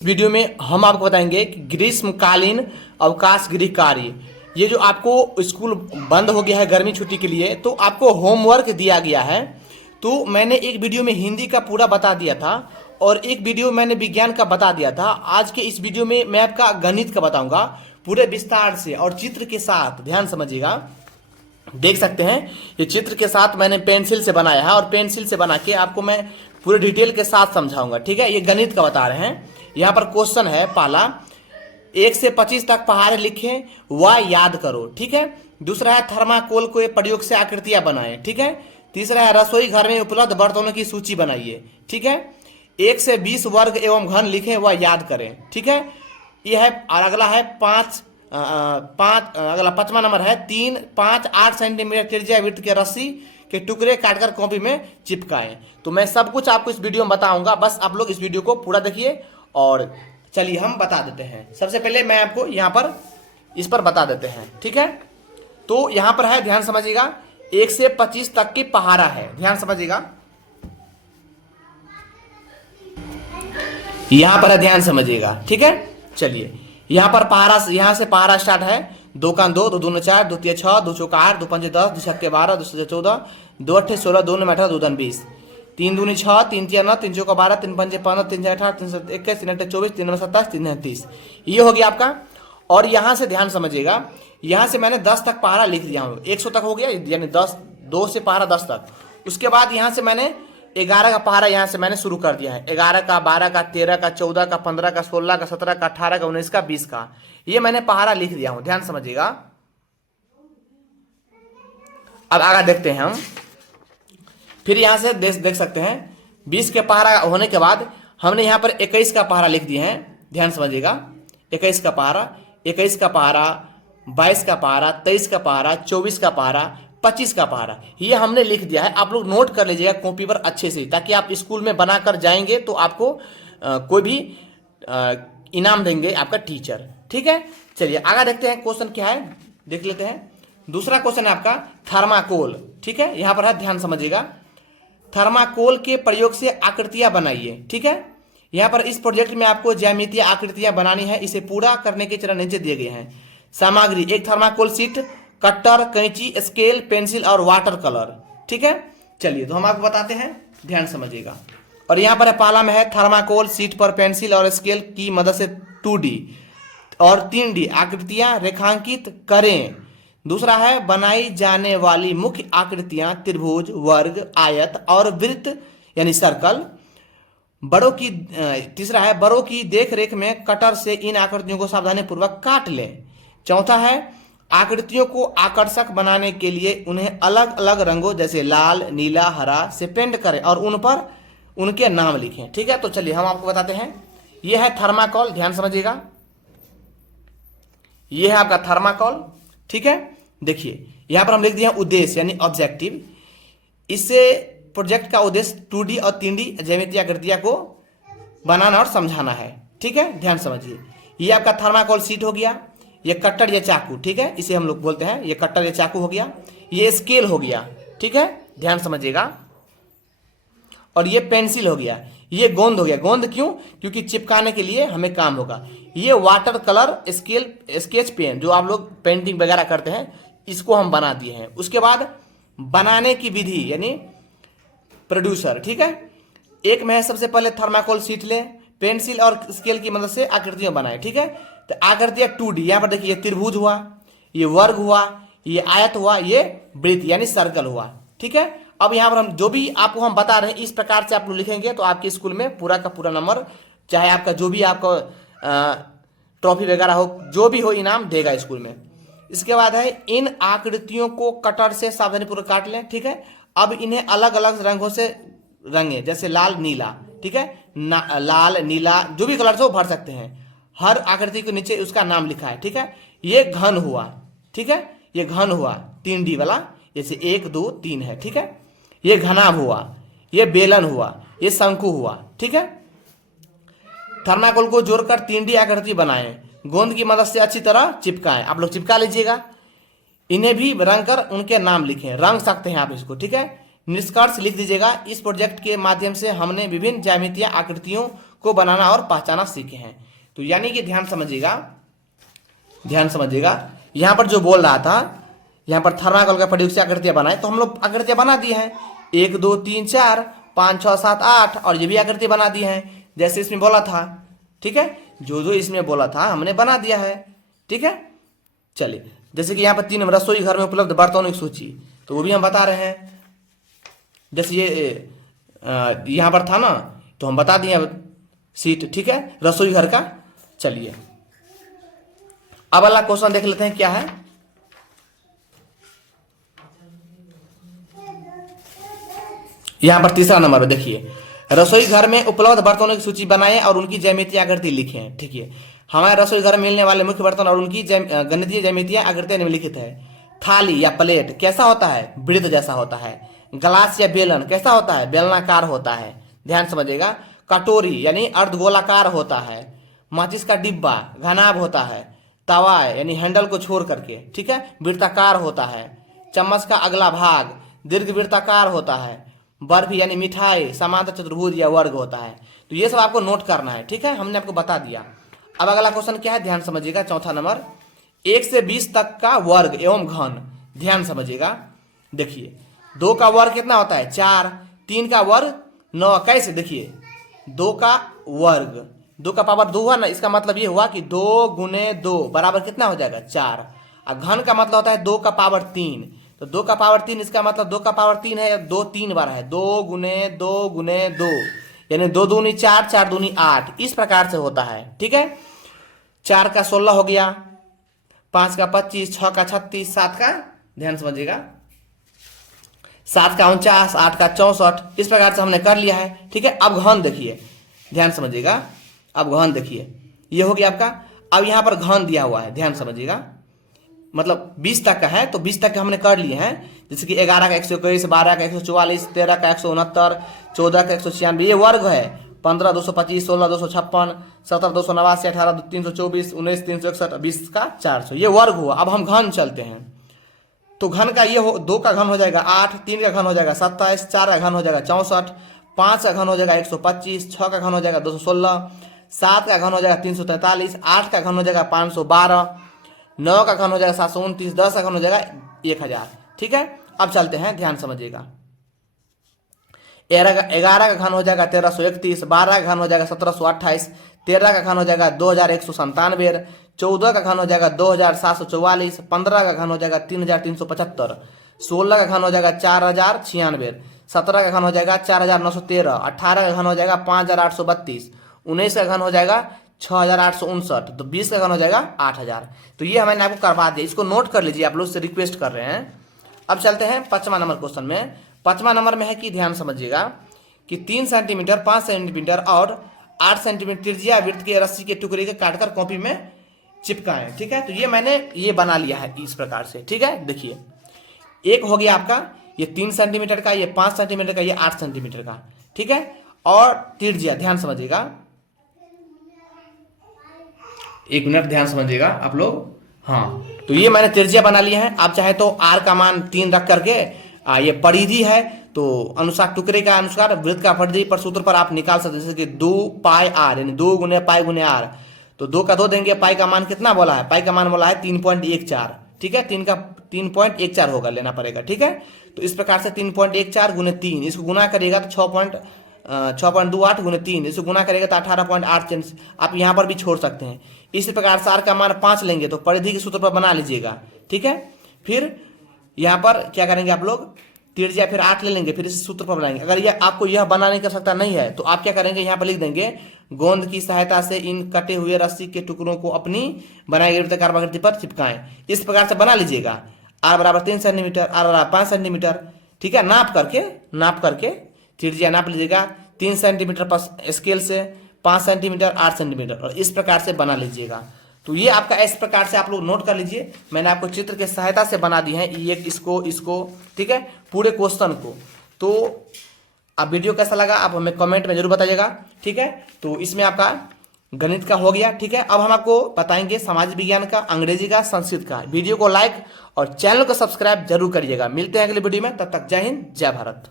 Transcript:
Video में हम आपको बताएंगे कि ग्रीष्मकालीन अवकाश गृह कार्य। ये जो आपको स्कूल बंद हो गया है गर्मी छुट्टी के लिए, तो आपको होमवर्क दिया गया है। तो मैंने एक वीडियो में हिंदी का पूरा बता दिया था और एक वीडियो मैंने विज्ञान का बता दिया था। आज के इस वीडियो में मैं आपका गणित का बताऊंगा पूरे विस्तार से और चित्र के साथ। ध्यान समझिएगा, देख सकते हैं ये चित्र के साथ मैंने पेंसिल से बनाया है और पेंसिल से बना के आपको मैं पूरे डिटेल के साथ समझाऊंगा। ठीक है, ये गणित का बता रहे हैं। यहाँ पर क्वेश्चन है पहला, 1 से 25 तक पहाड़े लिखें व याद करो। ठीक है, दूसरा है थर्माकोल को प्रयोग से आकृतियां बनाएं। ठीक है, तीसरा है रसोई घर में उपलब्ध बर्तनों की सूची बनाइए। ठीक है, 1 से 20 वर्ग एवं घन लिखें व याद करें। ठीक है, यह है। और अगला है अगला 5वां नंबर है 3, 5, 8 सेंटीमीटर त्रिज्या वृत्त के रस्सी के टुकड़े काटकर कॉपी में चिपकाएं। तो मैं सब कुछ आपको इस वीडियो में बताऊंगा, बस आप लोग इस वीडियो को पूरा देखिए। और चलिए हम बता देते हैं। सबसे पहले मैं आपको यहाँ पर इस पर बता देते हैं। ठीक है, तो यहाँ पर है, ध्यान समझिएगा, 1 से 25 तक की पहाड़ा है। ध्यान समझिएगा, यहाँ पर है, ध्यान समझिएगा। ठीक है, चलिए यहाँ पर पहाड़ा, यहाँ से पहाड़ा स्टार्ट है। 2 का 2, 2 दूनी 4, 2 तिया 6, 2 चौका 8, 2 पंजे 10, 2 छक्के 12, 2 सत्ते 14, 2 अट्ठे 16, 2 9 18, 2 10 20, 3 दूनी 6, 3 तिया 9, 3 चौका 12, 3 पंजे 15, 3 छः 18, 3 7 21, 3 अट्ठे 24, 3 9 27, 3 9 30। ये हो गया आपका। और यहाँ से ध्यान समझिएगा, यहाँ से मैंने 10 तक पहाड़ा लिख दिया हूँ। 100 तक हो गया, यानी 10, 2 से पहाड़ा 10 तक। उसके बाद यहाँ से मैंने 11 का पहाड़ा यहाँ से मैंने शुरू कर दिया है। 11 का, 12 का, 13 का, 14 का, 15 का, 16 का, 17 का, 18 का, 19 का, 20 का, ये मैंने पहाड़ा लिख दिया हूं। ध्यान समझिएगा। अब आगे देखते हैं हम। फिर यहां से देख सकते हैं 20 के पहाड़ा होने के बाद हमने यहां पर 21 का पहाड़ा लिख दिए हैं। ध्यान समझिएगा, 21 का पहाड़ा, 21 का पहाड़ा, 22 का पहाड़ा, 23 का पहाड़ा, 24 का पहाड़ा, 25 का पहाड़ा, ये हमने लिख दिया है। आप लोग नोट कर लीजिएगा कॉपी पर अच्छे से, ताकि आप स्कूल में बनाकर जाएंगे तो आपको कोई भी इनाम देंगे आपका टीचर। ठीक है, चलिए आगे देखते हैं क्वेश्चन क्या है, देख लेते हैं। दूसरा क्वेश्चन है आपका थर्माकोल। ठीक है, यहां पर है, ध्यान समझिएगा, थर्माकोल के प्रयोग से आकृतियां बनाइए। ठीक है, यहां पर इस प्रोजेक्ट में आपको ज्यामितीय आकृतियां बनानी है। इसे पूरा करने के चरण नीचे दिए गए हैं। सामग्री, एक थर्माकोल शीट, कटर, कैंची, स्केल, पेंसिल और वाटर कलर। ठीक है, चलिए तो हम आपको बताते हैं, ध्यान समझिएगा। और यहाँ पर पहला में है थर्माकोल शीट पर पेंसिल और स्केल की मदद से 2D और 3D आकृतियां रेखांकित करें। दूसरा है बनाई जाने वाली मुख्य आकृतियां त्रिभुज, वर्ग, आयत और वृत्त यानी सर्कल। बड़ों की तीसरा है बड़ों की देखरेख में कटर से इन आकृतियों को सावधानी पूर्वक काट लें। चौथा है आकृतियों को आकर्षक बनाने के लिए उन्हें अलग अलग रंगों जैसे लाल, नीला, हरा से पेंट करें और उन पर उनके नाम लिखें। ठीक है, तो चलिए हम आपको बताते हैं। यह है थर्माकोल, ध्यान समझिएगा, यह है आपका थर्माकोल। ठीक है, देखिए यहां पर हम लिख दिए उद्देश्य यानी ऑब्जेक्टिव। इससे प्रोजेक्ट का उद्देश्य 2D और 3D ज्यामितीय आकृतियां को बनाना और समझाना है। ठीक है, ध्यान समझिए। यह आपका थर्माकोल शीट हो गया, ये कट्टर या चाकू, ठीक है, इसे हम लोग बोलते हैं, ये कट्टर या चाकू हो गया, ये स्केल हो गया। ठीक है, ध्यान समझिएगा। और ये पेंसिल हो गया, ये गोंद हो गया। गोंद क्यों? क्योंकि चिपकाने के लिए हमें काम होगा। ये water colour scale, sketch pen, जो आप लोग पेंटिंग वगैरह करते हैं, इसको हम बना दिए हैं। उसके बाद बनाने की विधि यानी प्रोड्यूसर। ठीक है, एक में है सबसे पहले थर्माकोल शीट ले, पेंसिल और स्केल की मदद से आकृतियां बनाए। ठीक है, तो आकृतियां 2D, यहां पर देखिए ये त्रिभुज हुआ, ये वर्ग हुआ, ये आयत हुआ, ये वृत्त यानी सर्कल हुआ। ठीक है, अब यहाँ पर हम जो भी आपको हम बता रहे हैं इस प्रकार से आप लोग लिखेंगे तो आपके स्कूल में पूरा का पूरा नंबर, चाहे आपका जो भी आपको ट्रॉफी वगैरह हो, जो भी हो, इनाम देगा स्कूल में। इसके बाद है इन आकृतियों को कटर से सावधानी पूर्वक काट लें। ठीक है, अब इन्हें अलग अलग रंगों से रंगे, जैसे लाल, नीला। ठीक है, लाल, नीला, जो भी कलर से वो भर सकते हैं। हर आकृति के नीचे उसका नाम लिखा है। ठीक है, ये घन हुआ। ठीक है, ये घन हुआ 3D वाला, जैसे 1 2 3 है। ठीक है, ये घनाभ हुआ, ये बेलन हुआ, ये शंकु हुआ। ठीक है, थर्माकोल को जोड़कर 3D आकृति बनाएं, गोंद की मदद से अच्छी तरह चिपकाएं। आप लोग चिपका लीजिएगा, इन्हें भी रंग कर उनके नाम लिखें, रंग सकते हैं आप इसको। ठीक है, निष्कर्ष लिख दीजिएगा। इस प्रोजेक्ट के माध्यम से हमने विभिन्न ज्यामितीय आकृतियों को बनाना और पहचाना सीखे हैं। तो यानी कि ध्यान समझिएगा, यहाँ पर जो बोल रहा था, यहाँ पर थर्माकोल का प्रयोग से आकृतियां बनाए, तो हम लोग आकृतियां बना दी हैं 1 2 3 4 5 6 7 8, और ये भी आकृति बना दी हैं जैसे इसमें बोला था। ठीक है, जो इसमें बोला था हमने बना दिया है। ठीक है, चलिए जैसे कि यहाँ पर 3 रसोई घर में उपलब्ध बर्तनों की सूची, तो वो भी हम बता रहे हैं। जैसे ये यहाँ पर था ना, तो हम बता दिए सीट। ठीक है, रसोई घर का। चलिए अब अगला क्वेश्चन देख लेते हैं क्या है। यहां पर तीसरा नंबर देखिए, रसोई घर में उपलब्ध बर्तनों की सूची बनाएं और उनकी ज्यामितीय आकृति लिखें। ठीक है, हमारे रसोई घर में मिलने वाले मुख्य बर्तन और उनकी गणितीय ज्यामितीय आकृतियां निम्नलिखित है। थाली या प्लेट कैसा होता है? वृत्त जैसा होता है। ग्लास या बेलन कैसा होता है? बेलनाकार होता है। ध्यान समझिएगा। कटोरी यानी अर्धगोलाकार होता है। माचिस का डिब्बा घनाभ होता है। तवा यानी हैंडल को छोड़ करके, ठीक है, वृत्ताकार होता है। चम्मच का अगला भाग दीर्घ वृत्ताकार होता है। बर्फी यानी मिठाई समांतर चतुर्भुज या वर्ग होता है। तो ये सब आपको नोट करना है। ठीक है, हमने आपको बता दिया। अब अगला क्वेश्चन क्या है, ध्यान समझिएगा। चौथा नंबर, 1 से 20 तक का वर्ग एवं घन। ध्यान समझिएगा। देखिए 2 का वर्ग कितना होता है? 4। 3 का वर्ग 9। कैसे? देखिए 2 का वर्ग, 2 का पावर 2 हुआ ना, इसका मतलब ये हुआ कि 2 गुने 2 बराबर कितना हो जाएगा? 4। और घन का मतलब होता है 2 का पावर 3। तो 2 का पावर 3, इसका मतलब 2 का पावर 3 है, 2 3 बार है। 2 गुने 2 गुने 2 यानी 2 दूनी 4, 4 दूनी 8, इस प्रकार से होता है। ठीक है, 4 का 16 हो गया, 5 का 25, 6 का 36, 7 का, ध्यान समझिएगा, 7 का 49, 8 का 64, इस प्रकार से हमने कर लिया है। ठीक है, अब घन देखिए, ध्यान समझिएगा। अब घन देखिए, ये हो गया आपका। अब यहाँ पर घन दिया हुआ है, ध्यान समझिएगा। मतलब 20 तक का है, तो 20 तक का हमने कर लिए हैं। जैसे कि 11 का 121, 12 का 144, 13 का 169, 14 का 196, ये वर्ग है। 15 225, 16 256, 17 289, 18 324, 19 361, 20 का 400, ये वर्ग हुआ। अब हम घन चलते हैं। तो घन का ये हो, 2 का घन हो जाएगा 8, 3 का घन हो जाएगा 27, 4 का घन हो जाएगा 64, 5 का घन हो जाएगा 125, 6 का घन हो जाएगा 216, 7 का घन हो जाएगा 343, 8 का घन हो जाएगा 512, 9 का घन हो जाएगा 729, 10 का घन हो जाएगा 1000। ठीक है, अब चलते हैं, ध्यान समझिएगा। 11 का घन हो जाएगा 1331, 12 का घन हो जाएगा 1728, 13 का घन हो जाएगा 2197, 14 का घन हो जाएगा 2744, 15 का घन हो जाएगा 3375, 16 का घन हो जाएगा 4096, 17 का घन हो जाएगा 4913, 18 का घन हो जाएगा 5832, 19 का घन हो जाएगा 6859, तो 20 का घन हो जाएगा 8000। तो ये मैंने आपको करवा दिया, इसको नोट कर लीजिए, आप लोग से रिक्वेस्ट कर रहे हैं। अब चलते हैं 5वां नंबर क्वेश्चन में। 5वां नंबर में है कि ध्यान समझिएगा कि 3 सेंटीमीटर, 5 सेंटीमीटर और 8 सेंटीमीटर त्रिज्या वृत्त के रस्सी के टुकड़े के काटकर कॉपी में चिपकाएं। ठीक है, तो ये मैंने ये बना लिया है इस प्रकार से। ठीक है, देखिए एक हो गया आपका ये 3 सेंटीमीटर का, ये 5 सेंटीमीटर का, ये 8 सेंटीमीटर का। ठीक है, और त्रिज्या ध्यान समझिएगा, 1 मिनट ध्यान समझिएगा आप लोग। हाँ, तो ये मैंने त्रिज्या बना लिया है। आप चाहे तो आर का मान 3 रख करके, ये परिधि है तो अनुसार टुकड़े का अनुसार वृत्त का परिधि पर सूत्र पर आप निकाल सकते हैं। जैसे कि 2 पाई आर यानी 2 गुने पाई गुने आर, तो 2 का 2 देंगे। पाई का मान कितना बोला है? पाई का मान बोला है 3.14। ठीक है, 3 का 3.14 होगा, लेना पड़ेगा। ठीक है, तो इस प्रकार से 3.14 गुने 3, इसको गुना करेगा तो 6.28 गुने 3, इसको गुना करेगा तो 18.8। आप यहाँ पर भी छोड़ सकते हैं। इसी प्रकार से आर का मान 5 लेंगे तो परिधि के सूत्र पर बना लीजिएगा। ठीक है, फिर यहाँ पर क्या करेंगे आप लोग, त्रिज्या फिर 8 ले लेंगे, फिर इस सूत्र पर बनाएंगे। अगर यह आपको यह बनाने की आवश्यकता नहीं है तो आप क्या करेंगे, यहाँ पर लिख देंगे गोंद की सहायता से इन कटे हुए रस्सी के टुकड़ों को अपनी बनाई गई वृत्ताकार आकृति पर चिपकाएं। इस प्रकार से बना लीजिएगा। आर बराबर 3 सेंटीमीटर, आर बराबर 5 सेंटीमीटर। ठीक है, नाप करके त्रिज्या नाप लीजिएगा 3 सेंटीमीटर पर स्केल से, 5 सेंटीमीटर, 8 सेंटीमीटर, और इस प्रकार से बना लीजिएगा। तो ये आपका इस प्रकार से आप लोग नोट कर लीजिए। मैंने आपको चित्र के सहायता से बना दी है ये, इसको ठीक है, पूरे क्वेश्चन को। तो अब वीडियो कैसा लगा आप हमें कमेंट में जरूर बताइएगा। ठीक है, तो इसमें आपका गणित का हो गया। ठीक है, अब हम आपको बताएंगे समाज विज्ञान का, अंग्रेजी का, संस्कृत का। वीडियो को लाइक और चैनल को सब्सक्राइब जरूर करिएगा। मिलते हैं अगले वीडियो में, तब तक जय हिंद, जय भारत।